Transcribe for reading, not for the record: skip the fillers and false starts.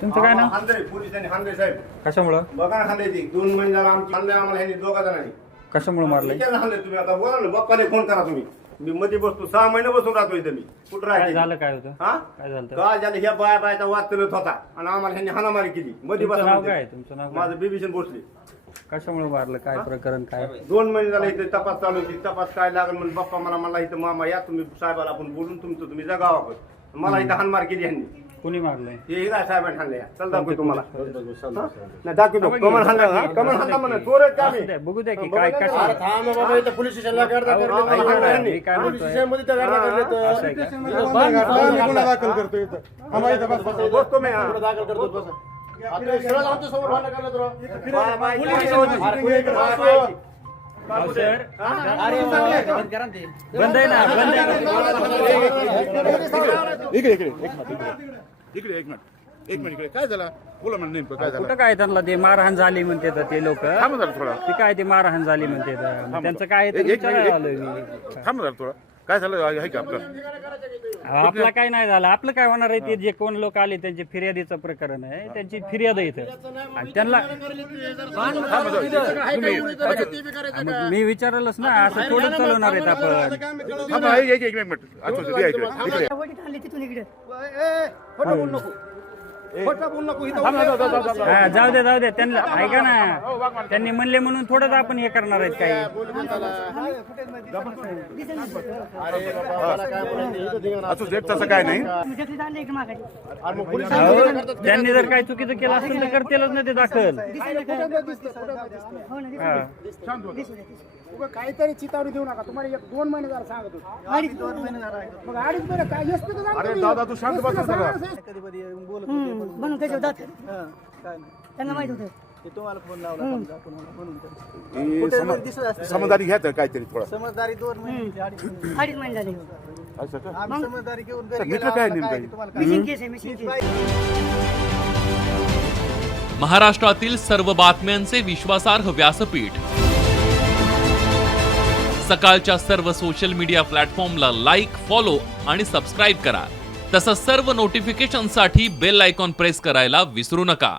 तुमचं काय नाव? हांदे पोलिसांनी हांदे साहेब कशामुळं बघा ना हांदे ती 2 महिने झाला आमची हांदे आम्हाला ह्यांनी दोघा जणांनी कशामुळे मारलंय? विचारा हांदे तुम्ही आता बोला ना बाप्पाने फोन करा तुम्ही मी मध्ये बसतो 6 महिने बसून राहतो इथे मी कुठं काय राहते झालं? काय होतं? हा काय झालं? काय झालं ह्या बायाचा वाद चालत होता आणि आम्हाला ह्यांनी हाणामारी केली मध्ये तुमचं बसा नाव काय? तुमचं नाव काय? माझं बिभीषण भोसले कशामुळे मारलं? काय प्रकरण काय? 2 महिने झाले इथे तपास चालू होती तपास काय लागल म्हणून बाप्पा मला इथं मामा या तुम्ही साहेबाला आपण बोलून तुमचं तुम्ही जगावा मला इथं हाणमार केली ह्यांनी कुणी मारलंय? हे हिरा साहेबांनी हाणले चल दाखवतो तुम्हाला नाही दाखवतो कमल हाणला कमल हाणला म्हणा चोर आहेत का असू आम्ही द्या, बघू द्या की काय कशा अरे थांब बाबा इथं पोलीस स्टेशनला गर्दा मी करले काय पोलीस म्हणतोय? स्टेशनमध्ये तर गर्दा करले असं आहे का? गुन्हा दाखल करतो इथं आम्हाला इथं बस बसतो मी हा. गुन्हा दाखल करतो बस आता सरळ आमच्या समोर भांडण करलं तर अहो, सर बंद आहे ना, बंद आहे. इकडे एक मिनिट इकडे काय झालं बोला म्हणून नेमकं काय झालं कुठं काय त्यांना ते मारहाण झाली म्हणते तर ते लोक थांब जरा थोडा ते काय ते मारहाण झाली म्हणते तर. मग त्यांचं काय आहे ते विचारायला आलोय मी. थांब जरा थोडा काय झालं आहे का आपलं अहो, आपलं काय नाही झालं. आपलं काय होणार आहे ते जे कोण लोक आले त्यांचे फिर्यादीचं प्रकरण आहे त्यांची फिर्याद आहे इथं आणि त्यांना मग मी विचारलंच ना असं थोडं चालवणार आहेत आपण. थांब एक मिनिट अच्छा ते इकडे हा, जाऊ दे त्यांना ऐका ना त्यांनी म्हणले म्हणून थोडंच आपण हे करणार आहेत काही. अच्छा डेट तसं काय नाही अहो, त्यांनी जर काही चुकीचं केलं असेल तर करतीलच ना ते दाखल. हा. काहीतरी चितावणी देऊ नका तुम्हाला 1-2 महिने जरा सांगत होतो 2 महिने मग 2.5 महिने काय असतं तर अरे दादा तू शांत बस जरा म्हणून त्याच्यावर जात त्यांना माहित होतं ते तुम्हाला फोन लावला म्हणून समजदारी घ्या तर काहीतरी थोडा समजदारी 2 महिने 2.5 महिने झाले असं का आम्ही समजदारी घेऊन तर मित्र काय नेमकं मिसिंग केस आहे मिसिंग केस. महाराष्ट्रातील सर्व बातम्यांचे विश्वासार्ह व्यासपीठ सकाळच्या सर्व सोशल मीडिया प्लॅटफॉर्मला लाईक, फॉलो आणि सबस्क्राईब करा. तसंच सर्व नोटिफिकेशनसाठी बेल आयकॉन प्रेस करायला विसरू नका.